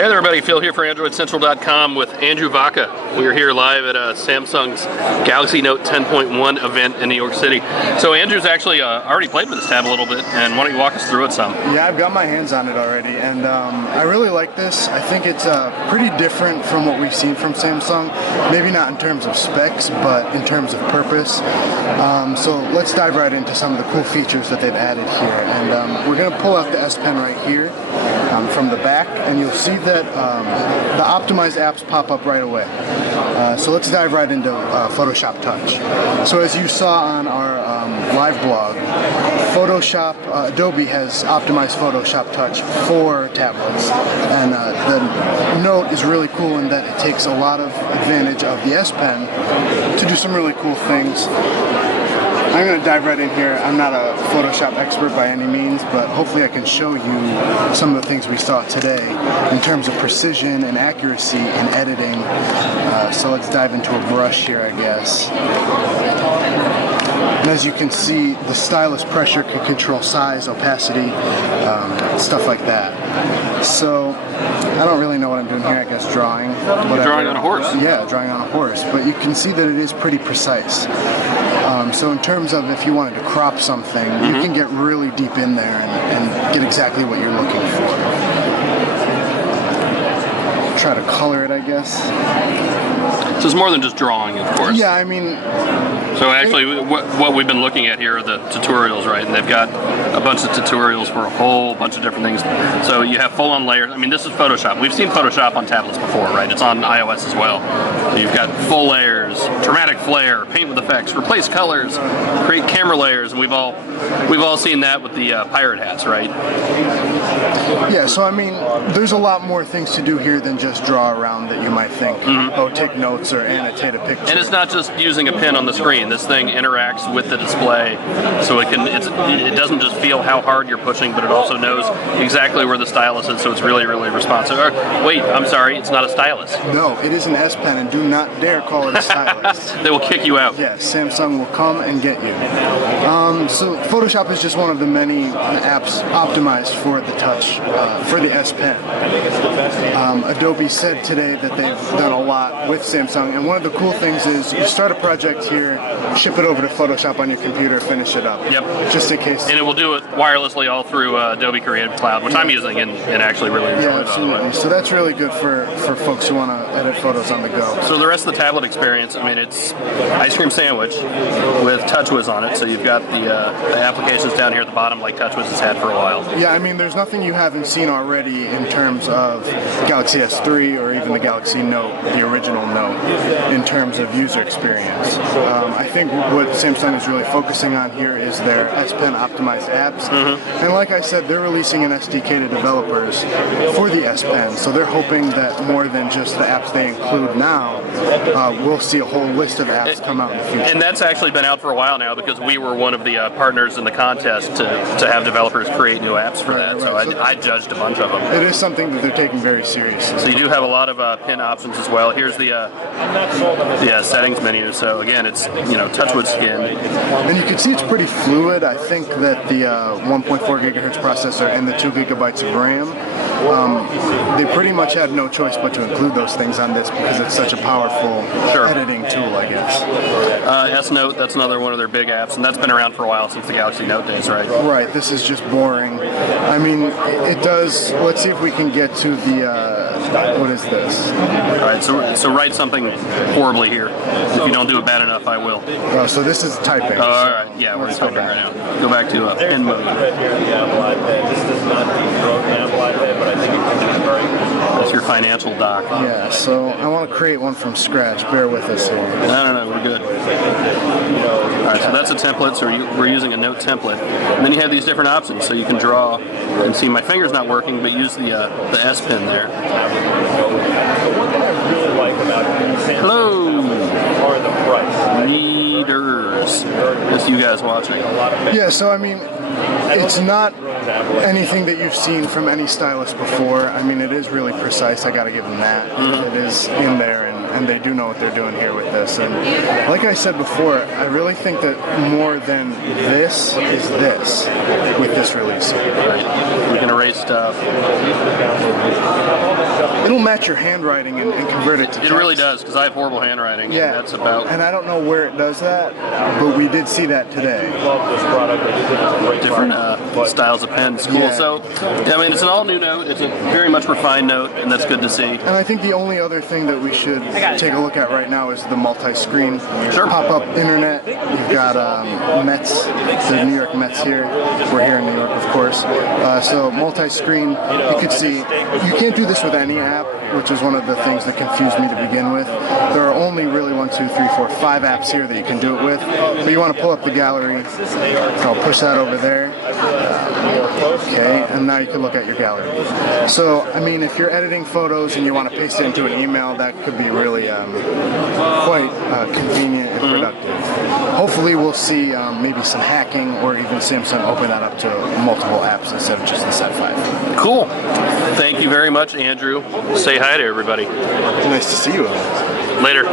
Hey there everybody, Phil here for AndroidCentral.com with Andrew Vaca. We're here live at Samsung's Galaxy Note 10.1 event in New York City. So Andrew's actually already played with this tab a little bit, and why don't you walk us through it some? Yeah, I've got my hands on it already, and I really like this. I think it's pretty different from what we've seen from Samsung. Maybe not in terms of specs, but in terms of purpose. So let's dive right into some of the cool features that they've added here. And we're going to pull out the S Pen right here from the back, and you'll see that the optimized apps pop up right away. So let's dive right into Photoshop Touch. So as you saw on our live blog, Adobe has optimized Photoshop Touch for tablets, and the Note is really cool in that it takes a lot of advantage of the S Pen to do some really cool things. I'm going to dive right in here. I'm not a Photoshop expert by any means, but hopefully I can show you some of the things we saw today in terms of precision and accuracy in editing. So let's dive into a brush here, I guess. And as you can see, the stylus pressure can control size, opacity, stuff like that. So I don't really know what I'm doing here, I guess drawing. You're drawing on a horse? Yeah, drawing on a horse, but you can see that it is pretty precise. So in terms of if you wanted to crop something, you can get really deep in there and get exactly what you're looking for. Try to color it, I guess. So it's more than just drawing, of course. Yeah, I mean... So actually, what we've been looking at here are the tutorials, right? And they've got a bunch of tutorials for a whole bunch of different things. So you have full-on layers. I mean, this is Photoshop. We've seen Photoshop on tablets before, right? It's on iOS as well. So you've got full layers, dramatic flare, paint with effects, replace colors, create camera layers, and we've all seen that with the pirate hats, right? Yeah, so I mean, there's a lot more things to do here than just draw around that you might think. Oh, take notes or annotate a picture. And it's not just using a pen on the screen. This thing interacts with the display, so it doesn't just feel how hard you're pushing, but it also knows exactly where the stylus is, so it's really, really responsive. Wait, I'm sorry, it's not a stylus. No, it is an S Pen, and do not dare call it a stylus. They will kick you out. Yes, Samsung will come and get you. So Photoshop is just one of the many apps optimized for the touch, for the S Pen. Adobe said today that they've done a lot with Samsung, and one of the cool things is you start a project here, ship it over to Photoshop on your computer, finish it up. Yep. Just in case. And it will do it wirelessly all through Adobe Creative Cloud, which I'm using and actually really enjoy. Yeah, absolutely. So that's really good for folks who want to edit photos on the go. So the rest of the tablet experience, I mean, it's ice cream sandwich with TouchWiz on it. So you've got the applications down here at the bottom like TouchWiz has had for a while. Yeah, I mean, there's nothing you haven't seen already in terms of Galaxy S3 or even the Galaxy Note, the original Note, in terms of user experience. I think what Samsung is really focusing on here is their S Pen optimized apps. And like I said, they're releasing an SDK to developers for the S Pen, so they're hoping that more than just the apps they include now, we'll see a whole list of apps come out in the future. And that's actually been out for a while now because we were one of the partners in the contest to have developers create new apps for that. So I judged a bunch of them. It is something that they're taking very seriously. So you do have a lot of pen options as well. Here's the settings menu. So again, it's TouchWiz skin. And you can see it's pretty fluid. I think that the 1.4 gigahertz processor and the 2 gigabytes of RAM, they pretty much had no choice but to include those things on this because it's such a powerful editing tool, I guess. S-Note, that's another one of their big apps, and that's been around for a while since the Galaxy Note days, right? Right, this is just boring. I mean, it does, let's see if we can get to the, what is this? Alright, so write something horribly here. If you don't do it bad enough, I will. Oh, so this is typing. Oh, alright, yeah, we're typing right now. Go back to pen mode. That's your financial doc. Yeah, so I want to create one from scratch. Bear with us here. No, we're good. Alright, so that's a template, so we're using a note template. And then you have these different options, so you can draw, and see my finger's not working, but use the S Pen there. Hello! Readers. Just you guys watching. Yeah, so I mean, it's not anything that you've seen from any stylus before. I mean, it is really precise, I gotta give them that. It is in there, and they do know what they're doing here with this. And like I said before, I really think that more than this is this with this release. Right. We can erase stuff. it'll match your handwriting and convert it to text. It really does, because I have horrible handwriting. Yeah, And that's about and I don't know where it does that, but we did see that today. different styles of pens. Cool. Yeah. So, I mean, it's an all new note. It's a very much refined note, and that's good to see. And I think the only other thing that we should take a look at right now is the multi-screen Sure. pop-up internet. You've got Mets, the New York Mets here. We're here in New York, of course. So multi-screen, you could see, you can't do this with any app, which is one of the things that confused me to begin with. There are only really 5 apps here that you can do it with. But you want to pull up the gallery. I'll push that over there. Okay, and now you can look at your gallery. So, I mean, if you're editing photos and you want to paste it into an email, that could be really quite convenient and productive. Hopefully we'll see maybe some hacking or even Samsung open that up to multiple apps instead of just the Set 5. Cool. Thank you very much, Andrew. Say hi to everybody. Nice to see you, Alex. Later.